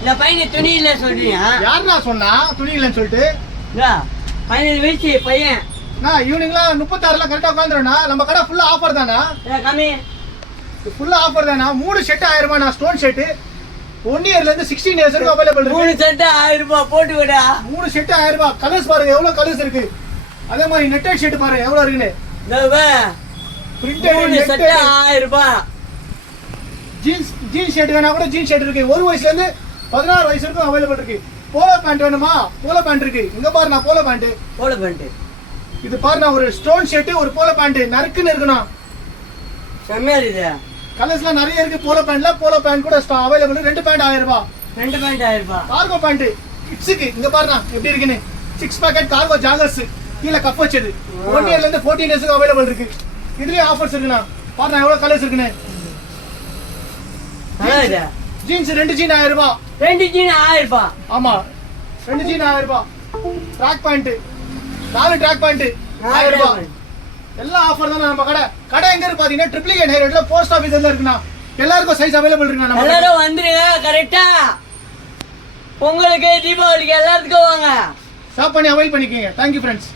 இந்த பையன் துணி இல்ல சொல்றீங்க. யாருண்ணா சொன்னா துணி இல்லைன்னு சொல்லிட்டு? 15 வயசு பையன். ஈவினிங்லாம் 36 கரெக்டா உட்காந்துருண்ணா. நம்ம கடை ஃபுல்லா ஆஃபர் தானா? கம்மி ஃபுல்லா ஆஃபர் தானா? 3 செட் 1000 ரூபாய். நான் ஸ்டோன் செட் 1 இயர்ல இருந்து 16 இயர்ஸ் வரைக்கும் அவைலபிள் இருக்கு. 3 செட் 1000 ரூபாய் போட்டு விடா. 3 செட் 1000 ரூபாய். கலர்ஸ் பாருங்க எவ்வளவு கலர்ஸ் இருக்கு. அதே மாதிரி நெட்டட் ஷர்ட் பாருங்க எவ்வளவு இருக்குன்னு. பிரிண்டட் 3 செட் 1000 ரூபாய். ஜீன்ஸ் ஷர்ட் வேணா கூட ஜீன்ஸ் ஷர்ட் இருக்கு. 1 வயசுல இருந்து 16 வயசு வரைக்கும் அவைலபிள் இருக்கு. போலோ பேண்ட் வேணுமா? போலோ பேண்ட் இருக்கு. இங்க பாருண்ணா போலோ பேண்ட். போலோ பேண்ட் இது பாருண்ணா ஒரு ஸ்டோன் ஷர்ட் ஒரு போலோ பேண்ட் நறுக்குன்னு இருக்கணும். செம்மையா இருக்கு. கலர்ஸ்லாம் நிறைய இருக்கு. போலோ பேண்ட் கூட அவைலபிள். 2 பேண்ட் 1000 ரூபாய். 2 பேண்ட் 1000 ரூபாய். கார்கோ பேண்ட் கிட்ஸுக்கு இங்க பாருண்ணா எப்படி இருக்குன்னு. 6 பாக்கெட் கார்கோ ஜாகர்ஸ் கீழே கப் வச்சது 1 இயர்ல இருந்து 14 இயர்ஸ்க்கு அவைலபிள் இருக்கு. இதுலயே ஆஃபர்ஸ் இருக்குண்ணா. பாருண்ணா எவ்வளவு கலர்ஸ் இருக்குன்னு. ஜீன்ஸ் 2 ஜீன் 1000 ரூபாய். 2 ஜீன் 1000 ரூபாய். ஆமா 2 ஜீன் 1000 ரூபாய். ட்ராக் பேண்ட் 4 ட்ராக் பேண்ட் 1000 ரூபாய். எல்லாம் ஆஃபர் தானே நம்ம கடை எங்க இருக்கு பாத்தீங்கன்னா ட்ரிபிள் ஹை ரோட்ல போஸ்ட் ஆபீஸ் எல்லாம் இருக்குண்ணா. எல்லாருக்கும் சைஸ் அவைலபிள் இருக்குண்ணா. நம்ம எல்லாரும் வந்துருங்க கரெக்டா. பொங்கலுக்கு தீபாவளிக்கு எல்லாத்துக்கும் வாங்க. ஷாப் பண்ணி அவைல் பண்ணிக்கங்க. Thank you friends.